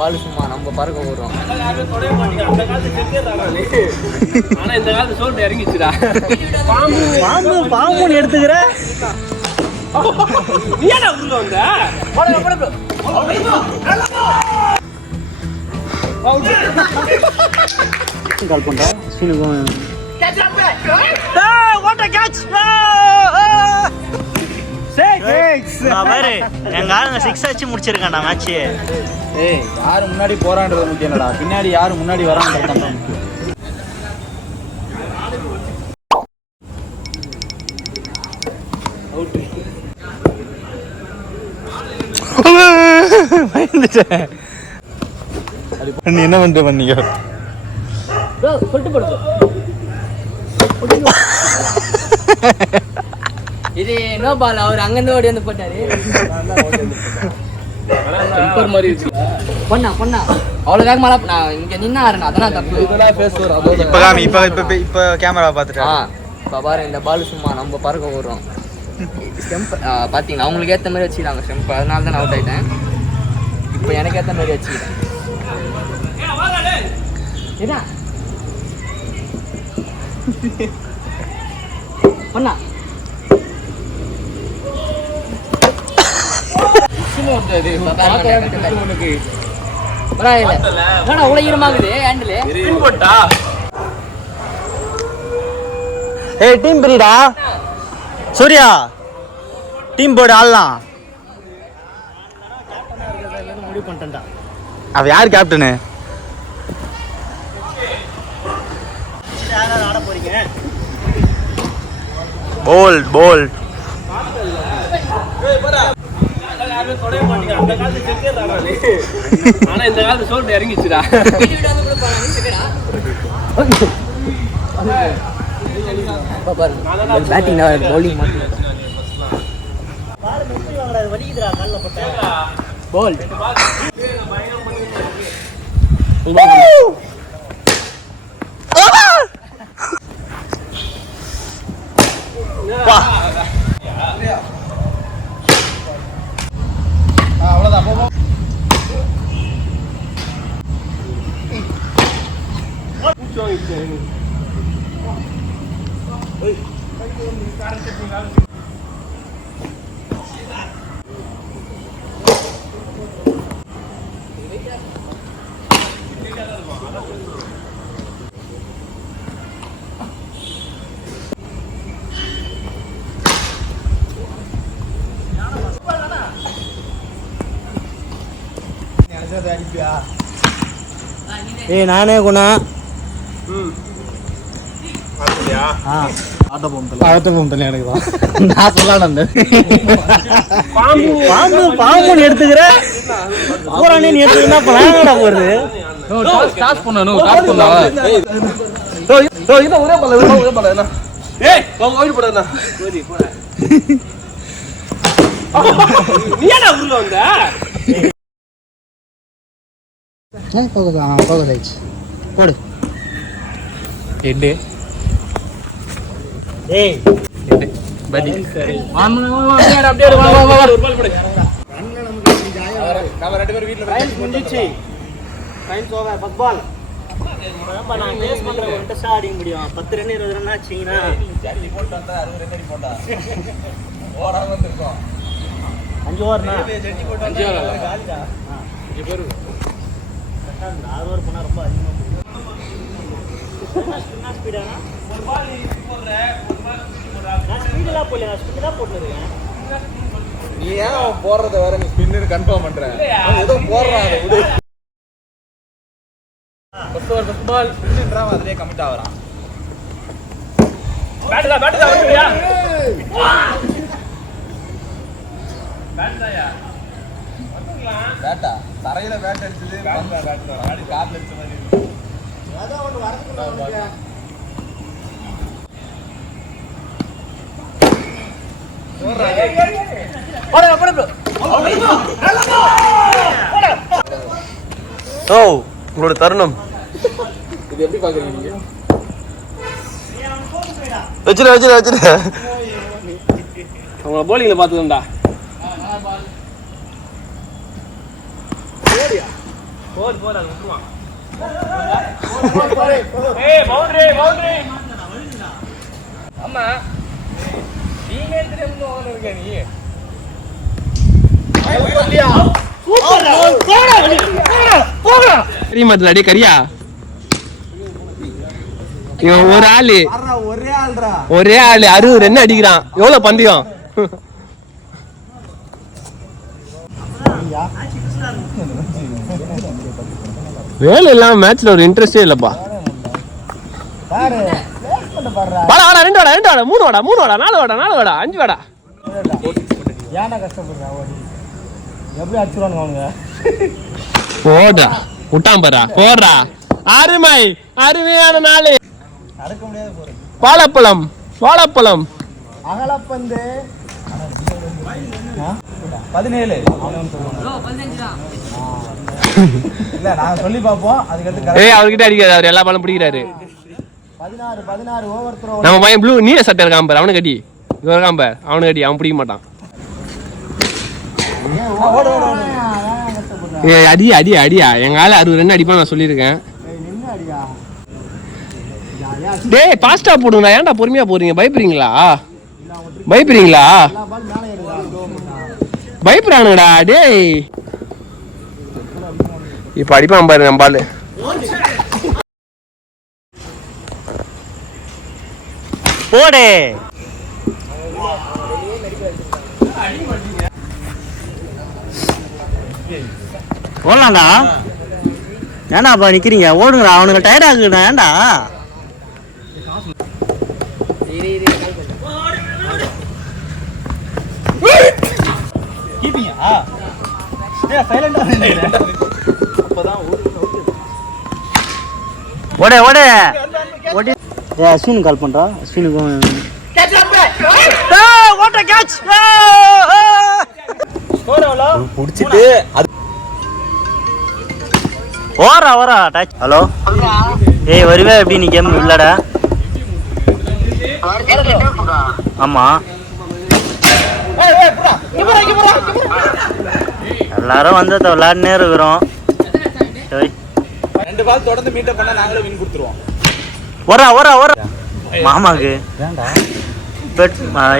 பால் சும்மா நம்ம பறக்க போடுறோம். ஆனா இந்த காலத்து சோல்ட்டு இறங்கிச்சுடா. பாம்பு எடுத்துக்கிற ஏடா உள்ள வந்த கால் பண்றா எங்க ஆளுங்க 6 அடிச்சு முடிச்சிருக்கான்டா மேட்ச். ஏய் யாரு முன்னாடி போறான்றது முக்கியம் இல்லடா, பின்னாடி யாரு முன்னாடி வரான்றது தான் முக்கியம். நீ என்ன பண்ணிட்டு பண்ணீங்க? இது என்ன பால் அவர் அங்கிருந்து ஓடி வந்து போட்டாரு. பொண்ணா அவ்வளோக்காக மேலே நான் இங்கே நின்று ஆறேன், அதெல்லாம் தப்பு. இப்போ கேமரா பார்த்துட்டேன். இப்போ பாரு இந்த பால் சும்மா நம்ம பறக்க போடுறோம். ஸ்டெம்ப் பார்த்தீங்கன்னா அவங்களுக்கு ஏற்ற மாதிரி வச்சுக்கிறாங்க ஸ்டெம்ப், அதனால தான் நான் அவுட் ஆகிட்டேன். இப்போ எனக்கு ஏற்ற மாதிரி வச்சுக்கிறேன். என்ன பண்ணா உள்ள ஈரமாகுது ஹேண்டில். ஏய் டீம் பிரிடா சூர்யா, டீம் போர்டு ஆடலாம். முடிவு பண்ணிட்டேன்டா. அவ யார் கேப்டனு? யாராவது ஆட போறீங்க? போல்ட் ஆனா இந்த காலத்து சோல்ட்டு இறங்கிச்சுடா. பேட்டிங் பவுலிங் போல் அவ்வளோதான். ஏய் நானே குணா ஆட்ட போகும் எனக்கு தான் நான் சொல்லலாம். பாம்பு எடுத்துக்கிற பூரானே நீ எடுத்துக்கினா பிளானடா போறது. டாஸ் பண்ணனும், டாஸ் பண்ணா. இது ஒரே பால் என்ன? ஏய் ஓடி போடா. ஓடி போடா. நீ ஏடா உள்ள வந்த? போடு. ஏய் படி அப்படியே ஒரு பால் போடு. நம்ம ரெண்டு பேரும் வீட்ல டைம் முடிஞ்சிச்சு. Time over. First ball. நான் பேஸ் பண்றேன், இன்ட்ரெஸ்டா ஆடிக்க முடியும். 10 ரன் 20 ரன் ஆச்சுங்கனா ஜாலி போட்டு வந்தா 60 ரன் அடி போட்டா. ஓடாம வந்திருக்கோம். 5 ஓவர்னா ஜெட்டி போட்டு வந்தா 5 ஓவர் காலிடா. 5 பேர். 6 ஓவர் போனா ரொம்ப அதிகமா போகுது. என்ன ஸ்பீடானா? ஒரு பால் நீ போடுற, ஒரு பால் போடுற. நான் ஸ்பீடா போடல, நான் ஸ்பீடா போட்டுறேன். நீ ஏன் போறத வேற நீ ஸ்பின்னர் கன்ஃபார்ம் பண்ற? ஏதோ போறடா அது விடு. ஃபர்ஸ்ட் பால் ஸ்பின்ன்றா அதுலயே கமிட் ஆவறான். பேட் தான் வந்துறியா? பேட்யா வந்துடலாம். பேட்டா தரையில பேட் அடிச்சது பேட் தான் ஆடி கால்ல அடிச்ச மாதிரி இருக்கு. அதான் ஒன்னு வரதுக்குள்ள வந்து உங்களோட தருணம் இது எப்படி பாக்குறீங்க நீங்க? வச்சிரு அவங்க bowlingல பாத்துடா. போது அது விட்டுருவான். ஏய் பவுண்டரி. ஆமா நீங்க திரும்ப இருக்க நீ தெரியுமா அடி கரியா இவன் ஒரு ஆளு ஒரே ஆளு 60 ரன் அடிக்கிறான். எவ்வளவு பந்தயம்? வேலை இல்லாம மேட்ச்ல ஒரு இன்ட்ரெஸ்டே இல்லப்பா. வாடா 2 வாடா 3 வாடா 4 வாடா 5 வாடா. ஏன்டா கஷ்டப்படுறா ஓடி எப்படி அடிச்சுடுவானுங்க அவனுங்க. போடா விட்டான் பாரா போடுறா. அருமையான நாளு. நடக்க முடியாது போற வாழைப்பழம் அகலப்பந்து 17 இல்ல நாங்க சொல்லி பாப்போம். அதுக்கு ஏய் அவர்கிட்ட அடிக்காது. அவர் எல்லா பாலும் பிடிக்கிறாரு. 16 ஓவர் த்ரோ. நம்ம பையன் ப்ளூ நீல சட்டை இருக்கான் பாரு. அவனுக்கு அடி. இது இருக்கான் பாரு. அவனுக்கு அடி. அவன் பிடிக்க மாட்டான். ஏய் அடியா எங்க ஆளு 60 ரன் அடிப்பான் நான் சொல்லியிருக்கேன். டேய் ஃபாஸ்டா போடுங்கடா. ஏன்டா பொறுமையா போறீங்க? பயப்படுறானுங்கடா டேய். இப்ப அடிப்பான் பாரு நம்ம பாலு. போடு ஓடலாம்டா. ஏன்டாப்பா நிக்கிறீங்க? ஓடுங்கடா. அவனுக்கு டயர்ட் ஆகுதுடா. ஏன்டா அஸ்வின் கால் பண்றா. அஸ்வினுக்கும் புடிச்சிட்டு ஓரா டச். ஹலோ ஏய் வருவே எப்படி நீ கேம் விளையாட? ஆமா எல்லாரும் வந்து விளையாடுனே இருக்கிறோம். 2 பால் தொடர்ந்து மீட்டப் பண்ணா நாங்களே வின் கொடுத்துருவோம். ஓரா மாமாக்கு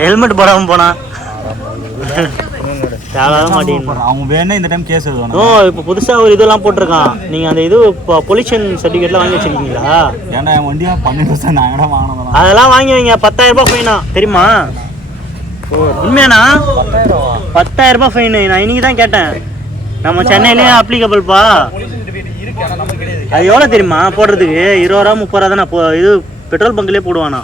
ஹெல்மெட் போடாம போனா அவங்க வேணா இந்த டைம் கேஸ் எழுதணும். ஓ இப்போ புதுசா ஒரு இதெல்லாம் போட்டிருக்கான். நீங்க அந்த இது பொல்யூஷன் சர்டிஃபிகேட்லாம் வாங்கி வச்சிருக்கீங்களா? ஏன்டா என் வண்டியா 12 வருஷம் நான் எங்கடா வாங்கினோம். அதெல்லாம் வாங்கி வைங்க. 10,000 ரூபாய் ஃபைனா தெரியுமா? உண்மையாண்ணா 10,000 ரூபாய் ஃபைன். நான் இன்னைக்கு தான் கேட்டேன். நம்ம சென்னையிலேயே அப்ளிகபிள்ப்பா. அது எவ்வளோ தெரியுமா போடுறதுக்கு? 20 ரூபா 30 ரூபா தானே. இது பெட்ரோல் பங்க்லேயே போடுவானா.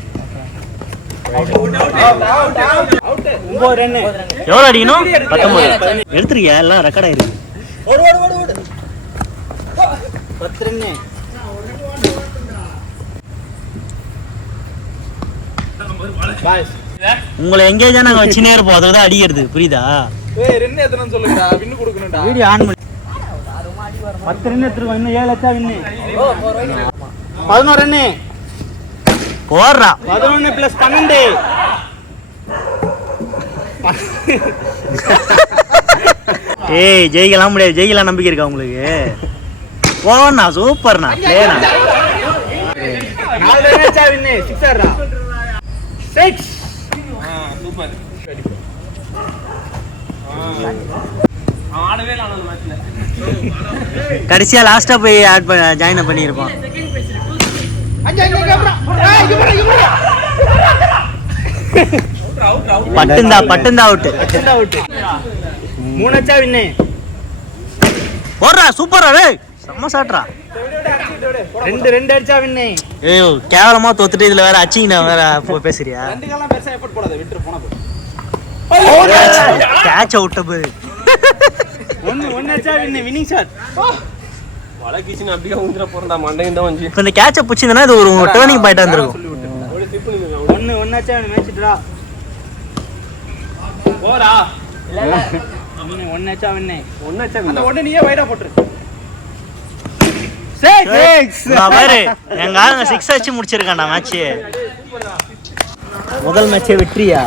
எவ்வளோ அடிக்கணும்? 19 எடுத்துருக்கியா? எல்லாம் ரெக்கார்ட் ஆயிருக்கு. 10 ரன்னு. உங்களை எங்கேஜா நாங்க வச்சுனே இருப்போம். அதுதான் அடிக்கிறது. புரியுதா? ஏய் ரன் எத்தனைன்னு சொல்லுங்கடா. வின் கொடுக்கணும்டா. வீடியோ ஆன் பண்ணி 10 ரன் எடுத்துருவோம். இன்னும் 7 அச்சா வின்னு. 11 ரன்னு போடுறா. 11 + 12 ஏய் ஜெயிக்கலாம் முடியாது. ஜெயிக்கலாம் நம்பிக்கை இருக்கா உங்களுக்கு? போண்ணா சூப்பர்ண்ணா. பிளேனா 4 ரன் அச்சா வின்னு. 6 சூப்பர். ஆடவே இல்ல அந்த மேட்ச்ல. கடைசியா லாஸ்டா போய் ஜாயின் பண்ணிருப்பான். பட்டுந்தா அவுட். 3 அச்சா வின்னு. போடுறா சூப்பரா. டேய் செம்ம ஷாட்ரா. 2 அடிச்சா வின்னு. ஏய் கேவலமா தோத்துட்டு இதுல வேற அச்சிங்கனா வேற பேசுறியா? 2 காலம் பெருசா எஃபோர்ட் போடாத. விட்டு போனா போ. கேட்ச் அவுட் பை. 1 அச்சா வின்னு. Winning shot. வலை கிச்சின் அப்படியே ஊந்துற போறடா. மண்டையும் தான் வந்து. இப்போ இந்த கேட்ச புடிச்சதுனா இது ஒரு டர்னிங் பாயிண்டா இருந்திருக்கும். 1 அச்சா வின்னு. Match draw. போடா. இல்ல 1 அச்சா வின்னு. 1 அச்சா அந்த ஒண்ணு நீயே வைடா போட்டுரு. 6 நான் பாரு எங்க ஆளுங்க 6 அடிச்சு முடிச்சிருக்கான்டா மேட்ச். முதல் மேட்சே வெற்றியா?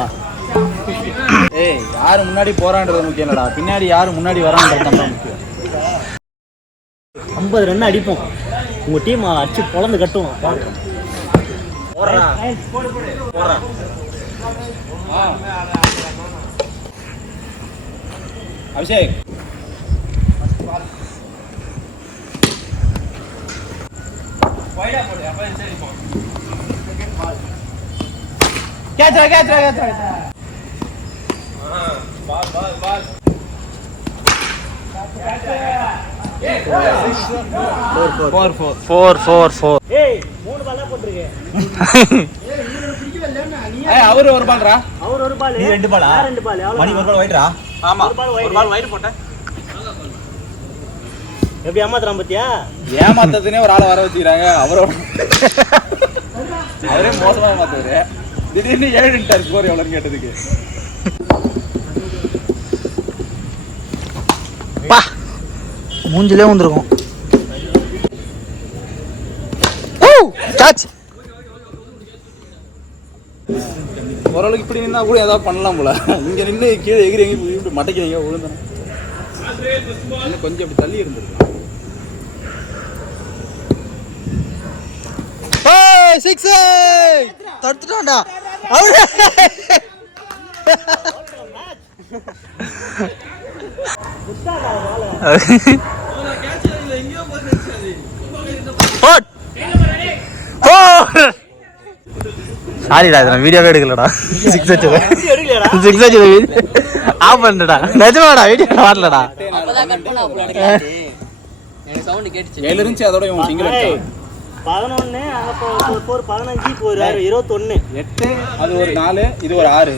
ஏய் யாரு முன்னாடி போறான்றது முக்கியம் இல்லடா. பின்னாடி யாரு முன்னாடி வரான்றது தான் முக்கியம். 50 ரன் அடிப்போம். உங்கள் டீம் அடிச்சு பொழந்து கட்டுவோம். அபிஷேக் அவரு ஒரு பால்ரா, அவர் ஒரு பால், நீ 2 பாலா, 2 பால், மணி ஒரு பால் வைட்ரா. ஆமா, ஒரு பால் வைட் போட்டேன். எப்படி ஏமாத்துறான் பத்தியா? ஏமாத்ததுனே ஒரு ஆளை வர வச்சுக்கிறாங்க. அவரே மோசமா ஏமாத்துவாரு. திடீர்னு 7 ஸ்கோர் எவ்வளோன்னு கேட்டதுக்கு மூஞ்சிலே வந்துருக்கும். ஓரளவுக்கு இப்படி நின்னா கூட ஏதாவது பண்ணலாம் போல. இங்க நின்று கீழே எகிரி எங்கி இப்படி மட்டைக்கிறீங்க விழுந்தேன். இன்னும் கொஞ்சம் அப்படி தள்ளி இருந்திருக்கலாம். 6 தடுத்துட்டான்டா. அவரு சாரிடா, இதை நான் வீடியோவே எடுக்கலடா. 6 அடிச்சது ஆஃப் பண்ணிட்டடா. நிஜமாடா, வீடியோ வரலடா. அப்பதான் கட் பண்ண எனக்கு சவுண்ட் கேட்டுச்சு. 7 இருந்துச்சு, அதோட இவன் சிங்கிள் அடிச்சான். 11 அங்க 4 15 இப்போ ஒரு 21 8 அது ஒரு 4 இது ஒரு 6.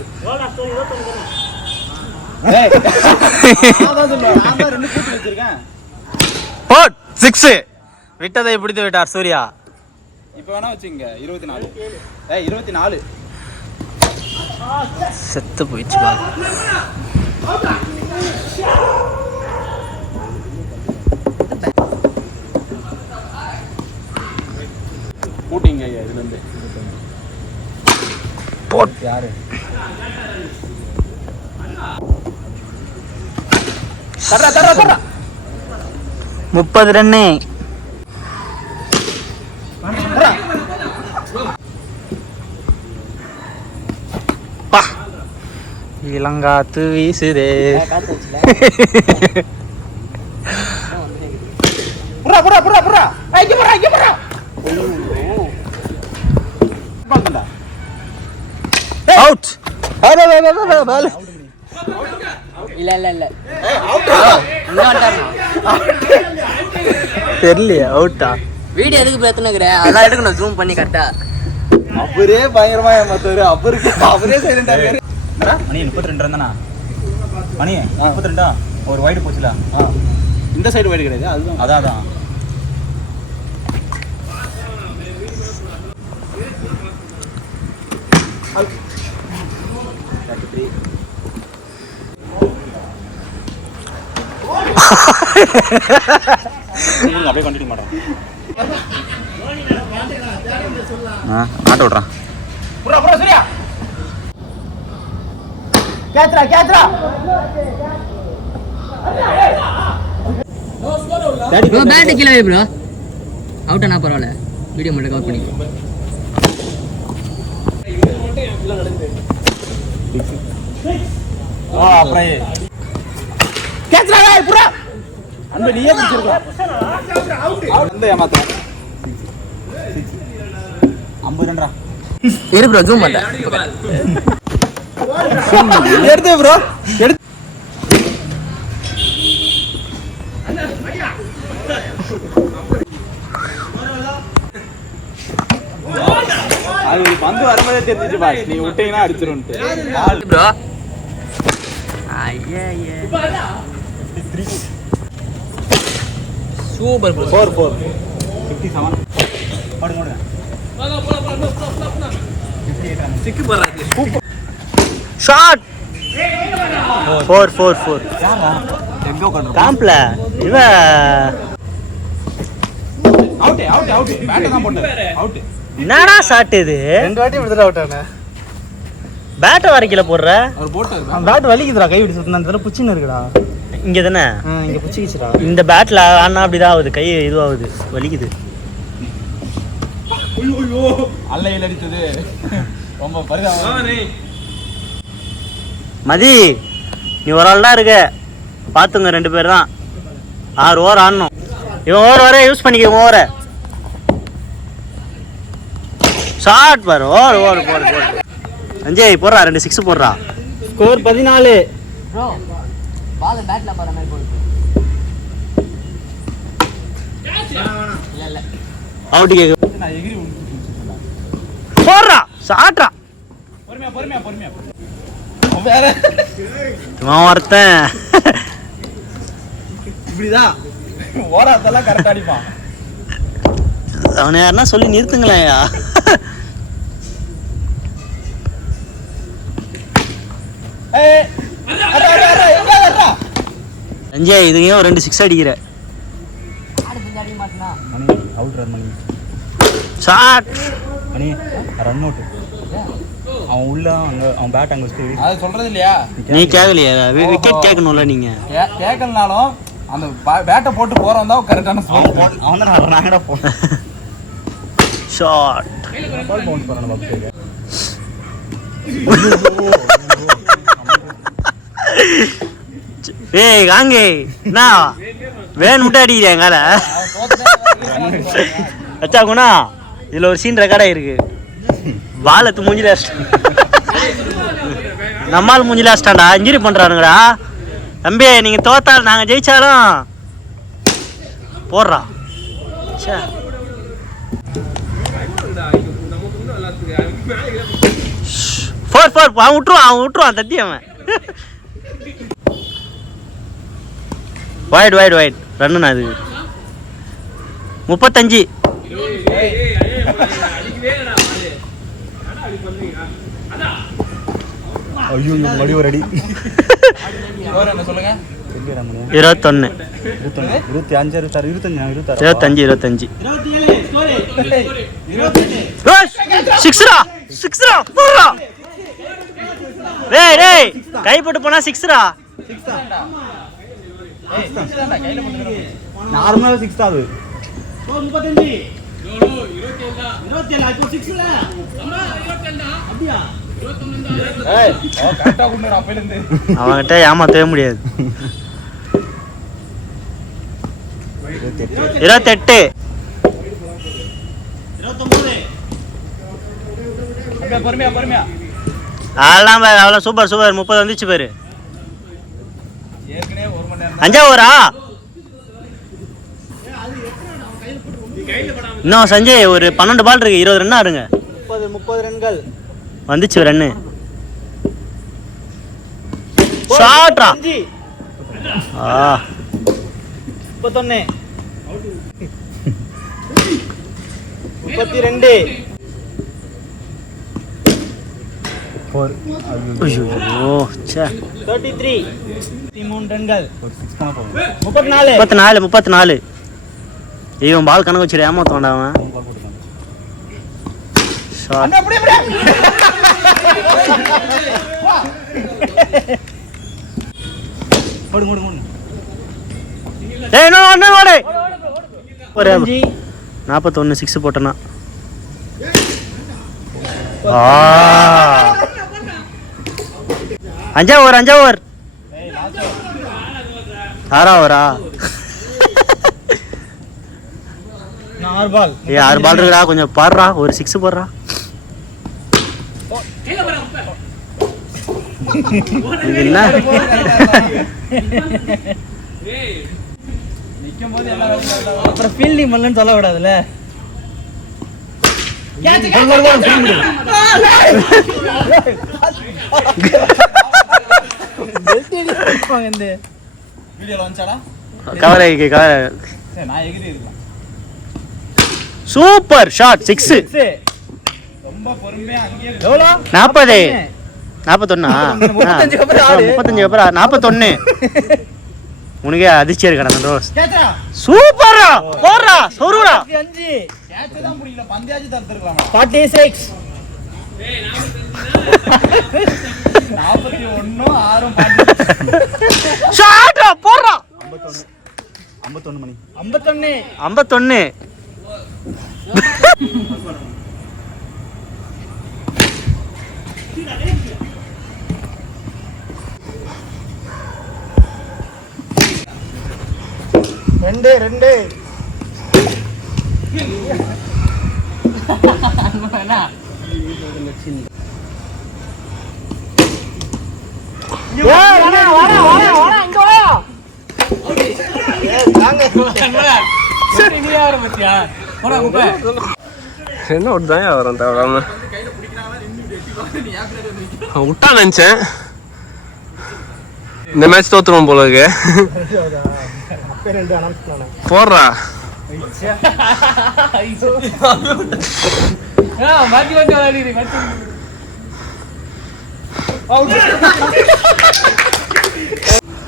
போட் 6 விட்டதை பிடித்து விட்டார் சூர்யா. இப்போ வேணா வச்சுங்க 24. 24 செத்து போயிடுச்சு. கூட்டிங்க இதுல இருந்து போட் யாரு 30 ரன்னு. இளங்காத்து வீசுதே. அவுட். இல்ல தெரியலையா அவுட்டா? வீடியோ எதுக்கு பிரச்சனைங்கிற அதான் எடுக்கணும் ஜூம் பண்ணி கரெக்டா. அவரே பயங்கரமா ஏமாத்தாரு. அவரே சைலண்டா இருக்காரு. மணி 32 ரன் தானா? மணி 32 ஒரு வைடு போச்சுல. இந்த சைடு வைடு கிடையாது. அதான் அப்படியே கண்டினியூ பண்றான். ஆட்ட விடுறான். பேட் கீழே வை ப்ரோ. அவுட் ஆனா பரவாயில்ல, வீடியோ மட்டும் கவர் பண்ணிக்கோ. அப்புறம் நீயே பிடிச்சிருக்கலாம். ஏமாத்தான் 50 ரன்ரா. இரு ப்ரோ, ஜூம் பண்ண எடுத்து ப்ரோ எடுத்து. அது பந்து வரும்போதே தெரிஞ்சிச்சு பாஸ், நீங்க விட்டீங்கன்னா அடிச்சிரும்ட்டு ப்ரோ. Super bro. 4 57 போடுங்க. சிக்கு போறாரு. ஷாட் 4 எங்க உட்கார்ந்து காம்ப்ல இவ அவுட் பேட் தான் போட்டாரு. அவுட் என்னடா ஷாட் இது? 2 வாட்டி விடுற அவுட் ஆனா. பேட்டை வரைக்கல போடுற. அவர் போட்டாரு. பேட் வலிக்குதுடா, கை விட்டு சுத்தினா அந்த புச்சின்னு இருக்குடா. இங்க தானே இங்க புடிச்சிச்சுடா. இந்த பேட்ல ஆனா அப்படிதான் ஆகுது, கை இதுவாகுது, வலிக்குது. ஐயோ அல்லையில் அடித்தது ரொம்ப பரிதாபம். மதி நீ ஒரு ஆள் தான் இருக்க, பாத்துங்க 2 பேர் தான். 6 ஓவர் ஆடணும். இவன் ஓவர் வர யூஸ் பண்ணிக்க. இவன் ஓவர ஷார்ட் பாரு. ஓவர் போடு. அஞ்சய் போடுறா, 2 6 போடுறா. ஸ்கோர் 14. ப்ரோ பால் பேட்ல போற மாதிரி போகுது. இல்ல அவுட் கேக்கு. நான் எகிரி போடுறா, ஷார்ட்ரா. பொறுமையா வேற இவன் ஒருத்தன் இப்படிதான் ஓடாதெல்லாம் கரெக்டா அடிப்பான். அவனை யாருன்னா சொல்லி நிறுத்துங்களேயா. சஞ்சய் இதுலயும் 2 6 அடிக்கிற. ஆடு பிஞ்சு அடிக்க மாட்டேனா? மணி அவுட் ரன் மணி. ஷாட் மணி ரன் அவுட். அவன் உள்ள அங்க அவன் பேட் அங்க வச்சு அது சொல்றது இல்லையா? நீ கேக்கலையா? விக்கெட் கேட்கணும்ல நீங்க. கேட்கலனாலும் அந்த பேட்டை போட்டு போறவன் தான் கரெக்டான ஸ்பாட். அவன் தான் நாங்கடா போறோம். ஷாட் பால் பவுன்ஸ் பண்ணனும் பாக்ஸ்ல. ஏய் காங்கே என்ன வேன் முட்டை அடிக்கிறேன் கால. அச்சா குணா இதுல ஒரு சீன் ரெக்கார்ட் ஆயிருக்கு. பாலத்து மூஞ்சில நம்மால் மூஞ்சில அடிச்சிட்டான்டா. இன்ஜுரி பண்றானுங்கடா. தம்பி நீங்க தோத்தாலும் நாங்க ஜெயிச்சாலும் போடுறா. 4 அவன் விட்டுருவான் தத்தி அவன். வைட் ரன்னு அது 35. ஐயோ மடி ஒரு அடி. என்ன சொல்லுங்க? 21 25 25 6 போடுறா. டேய் கை போட்டு போனா 6 நார்மலா 6 தான் அது. 35 27 இப்போ 6ல அம்மா 27 அப்படியே ஏய் கரெக்ட்டா குடுறா அப்பையில இருந்து. அவன்கிட்ட ஏமாத்தவே முடியாது. 28 29 பொறுமையா அதெல்லாம் அவ்வளோ சூப்பர் 30 வந்துச்சு பாரு. ஏற்கனவே 1 மணி நேரம் 5 ஓவரா இன்னும் சஞ்சய் ஒரு 12 பால் இருக்கு. 20 ரன் ஆடுங்க. 30 ரன்கள் வந்துச்சு ரன்னு. ஷாட்ரா 31 32 ஐயோ ச்சே 33 33 ரன்கள் 34 34 இவன் பால் கணக்கு வச்சுட்டு ஏமாத்தோண்டா அவன். ஷாட் ஏய் நோ ஓடு ஒரு 41 6 போட்டனா. அஞ்சா ஓவர் 6 ஓவரா? 6 பால். 6 பால் இருக்குடா, கொஞ்சம் பாடுறா, ஒரு 6 போடுறா. என்ன அப்புறம் ஃபீல்டிங் பண்ணலன்னு சொல்ல கூடாதுல்ல. Super shot 6. ரொம்ப பொறுமையா அங்கேயே 40 35 அப்புறம் 41. உனக்கே அதிர்ச்சியா இருக்கா ரோஸ்? சூப்பரா போடுறா சொருடா. 5 கேட்ச் தான் புரியல, பந்தையாச்சு தடுத்துறலாம். 46 41 6 ஷாட் போடுறா 51 மணி 51 2 என்ன விட்டுதான் வரும் தேவையில்லாம விட்டா நினைச்சேன். இந்த மேட்ச் தோத்துருவோம் போல இருக்கு. போடுறா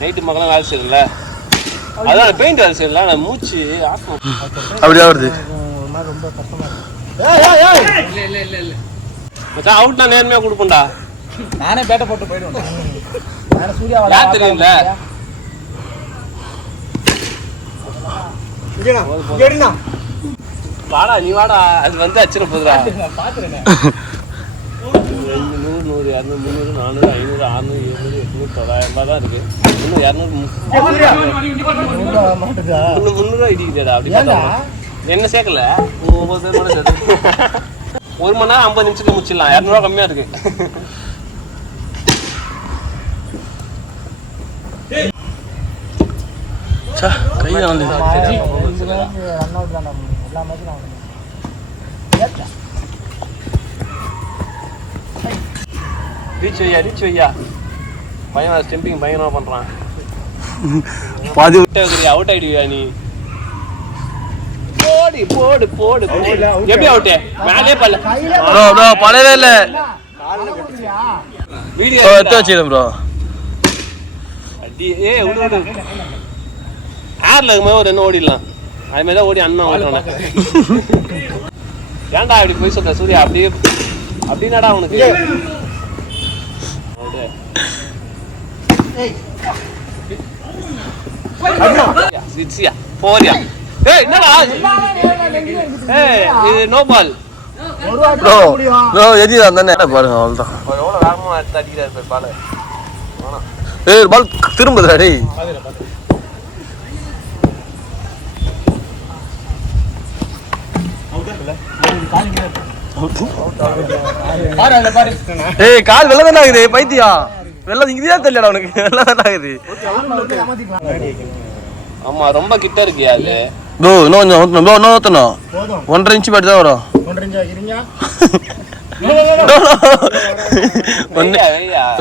நைட்டு மக்களும் வேலை செய்யல, அதான் பெயிண்ட் வேலை செய்யல, நான் மூச்சு அப்படியே வருது. மச்சான் அவுட் நான் நேர்மையா கொடுப்பேன்டா. நானே பேட்டை போட்டு போயிடுவேன். யார் தெரியும்ல வாடா நீ வாடா, அது வந்து அச்சுன போதுடா. 100 100 200 300 400 500 600 700 800 900 தான் இருக்கு. இன்னும் 200 300 இடிக்குதுடா. அப்படி பார்த்தா என்ன சேர்க்கல 9 பேர் கூட சேர்த்து 1 மணி நேரம் 50 நிமிஷத்துக்கு முடிச்சிடலாம். 200 கம்மியா இருக்கு. கை வந்து ரீச் வையா பையன் ஸ்டெம்பிங் பயங்கரமா பண்றான். பாதி அவுட் ஆயிடுவியா நீ? போடு போடு போடு எப்படி அவுட்டே? மேலே பல்ல ப்ரோ பலவே இல்ல. வீடியோ எடுத்து வச்சிரேன் ப்ரோ. அடி ஏய் விடு ஆர்ல இருக்கும்போது ஒரு என்ன ஓடிடலாம். அது மாதிரி தான் ஓடி அண்ணன் ஓடுறான். ஏன்டா இப்படி போய் சொல்ற சூர்யா? அப்படின்னாடா அவனுக்கு போறியா? ஏய் என்னடா இது நோ பால் ப்ரோ. ப்ரோ எதி தானே பாருங்க, அவ்வளவுதான். எவ்வளவு வேகமா அடிக்கிறாரு பால். ஏய் பால் திரும்புதுடா டேய். ஏய் கால் வெள்ள தானே ஆகுது பைத்தியா. வெள்ள இங்கேயே தெரியலடா உனக்கு. வெள்ள தானே ஆகுது. ஆமா ரொம்ப கிட்ட இருக்கியா அது. ப்ரோ இன்னும் ஊத்தணும். 1.5 இன்ச் பேட் தான் வரும். 1.5 இன்ச் வைக்கிறீங்க?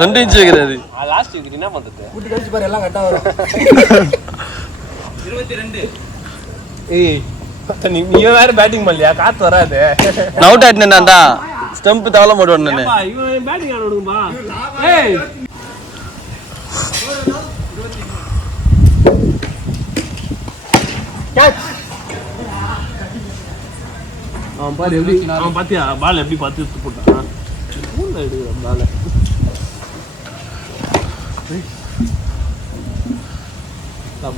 2 இன்ச் வைக்கிறாரு. லாஸ்ட் வீக் என்ன பண்றது? கூட்டி கழிச்சு பாரு எல்லாம் கரெக்டா வரும். 22. ஏய் நீ வேற பேட்டிங் பண்ணலையா? காத்து வராது. அவுட் ஆயிட்டேன்டா. ஸ்டம்ப் தவள போட்டு வந்தேனே. இவன் பேட்டிங் ஆட விடுங்கப்பா. ஏய் கேட்ச். அவன் பாரு எப்படி அவன் பாத்தியா பால் எப்படி பார்த்து எடுத்து போட்டான். ஊர்ல எடுக்கிற பால்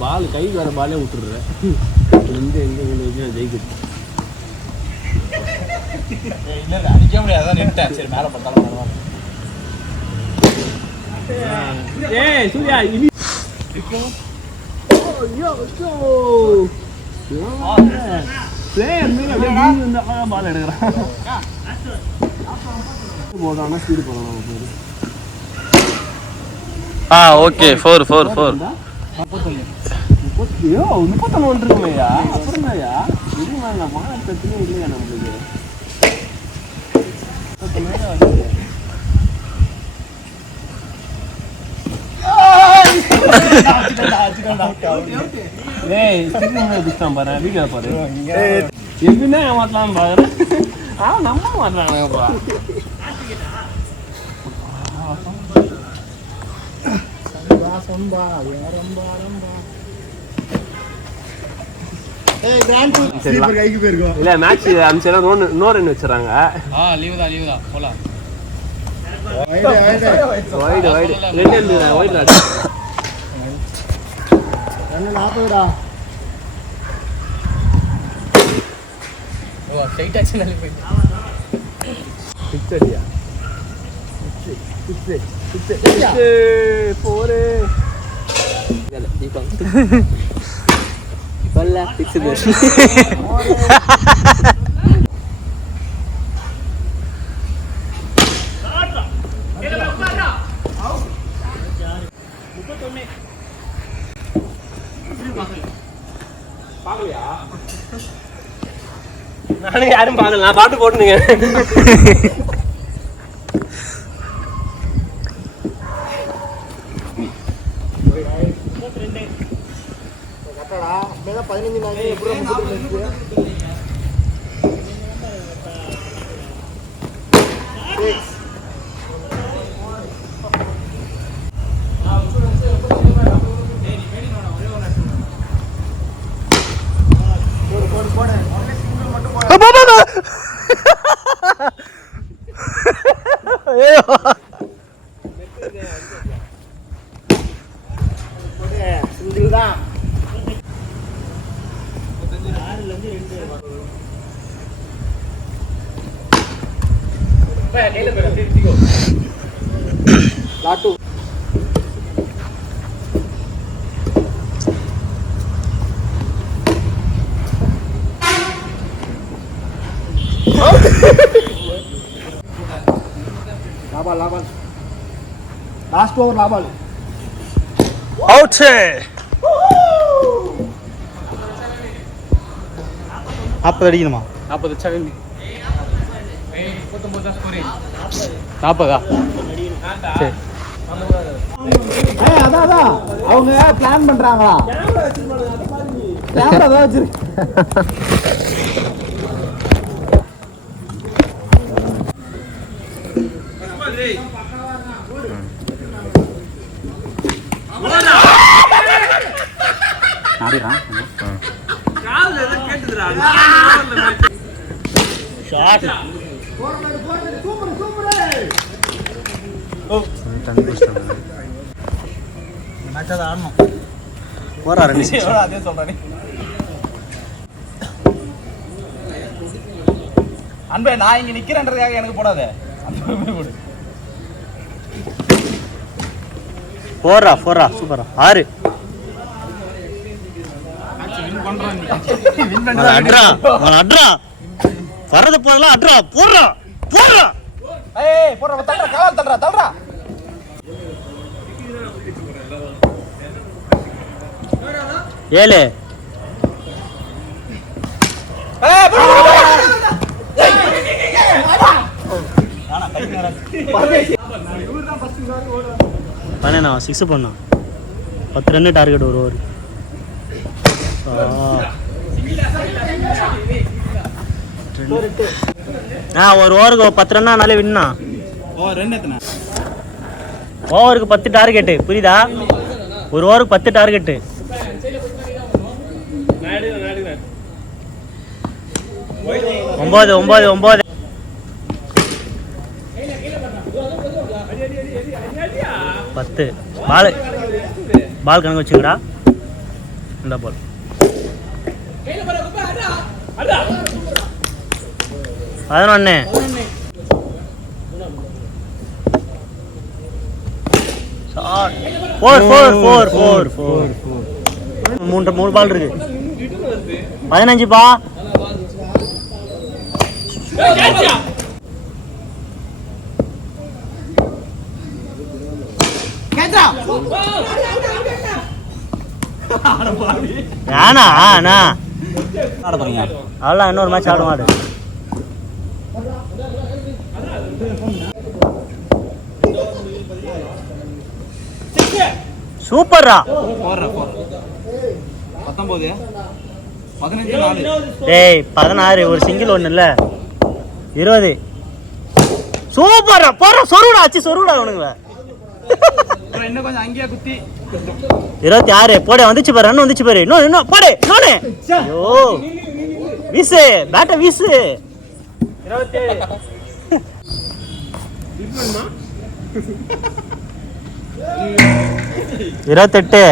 பால் கை வேற பாலே விட்டுடுறேன். எங்க ஜெயிக்குது. இல்ல அடிக்க முடியாது, நின்னுட்டேன். சரி மேல பட்டாலும் பரவாயில்லை. ஏய் சூர்யா இனி ஐயோ பிளேயர் மீன் அப்படியே வந்து பால் எடுக்கிறான். போடானா ஸ்பீடு பண்ணலாம் பேரு. ஓகே 4 ஐயோ 31 வந்துருக்குமையா. அப்புறம்யா இது வாங்க மாற்றத்திலே இல்லையா நம்மளுக்கு. ஏய் சிக்னல் பாரு வீடியோ பாரு. எப்படின்னா ஏமாத்தலாம் பாக்குறேன். நம்ப மாட்டானுங்கப்பா. இல்ல மேட்ச் அம்சம் நோ ரன் வச்சுறாங்க. லீவு தான் போலாம். வைடு வைடு ரெண்டு வைடுல 40டா. ஓ ஸ்ட்ரைட் ஆச்சு நல்ல போய் பிக்சரியா போரு தீபம் சொல்ல பிக்ஸ் நானும் யாரும் பார்க்கல, நான் பாட்டு போட்டுனுங்க. లాభాలు లాస్ట్ ఓవర్ లాభాలు అవుట్. 40 அடிக்கணுமா? 40 செகண்ட். 40 சரி. அதான் அவங்க பிளான் பண்றாங்களா? கேமரா தான் வச்சிருக்கு. அதே சொல்றேன். அன்பே, நான் இங்க நிக்கிறேன்றதுக்காக எனக்கு போடாத. போறா சூப்பரா 6 அட்ரா வர்றது போதெல்லாம் அட்ரா போடுறா. ஏய் போடுறா, தள்ளுடா, காலால தள்ளுடா. 7 பண்ணா 6 பண்ணா 10 ரன் டார்கெட் ஒரு ஓவர். ஒரு ஓவருக்கு 10 ரன் ஆனாலே வின்னா. ஓவருக்கு 10 டார்கெட்டு, புரியுதா? ஒரு ஓவருக்கு 10 டார்கெட்டு. 9 10 பால் கணக்கு வச்சுக்கடா. இந்த பால் 11 மூணு பால் இருக்கு. 15 பா. அவ்வளோ இன்னொரு மேட்ச் ஆட மாடு. சூப்பர்ரா. 16 ஒரு சிங்கிள் ஒண்ணு இல்ல 20. சூப்பர்ரா. போற சொருடா ஆச்சு சொருடா உனக்கு. இன்னும் கொஞ்சம் அங்கேயே குத்தி 26 போட வந்துச்சு பாரு. ரன் வந்துச்சு பாரு. இன்னும் போடு. இன்னொன்னு. ஐயோ வீசு பேட்ட வீசு. 28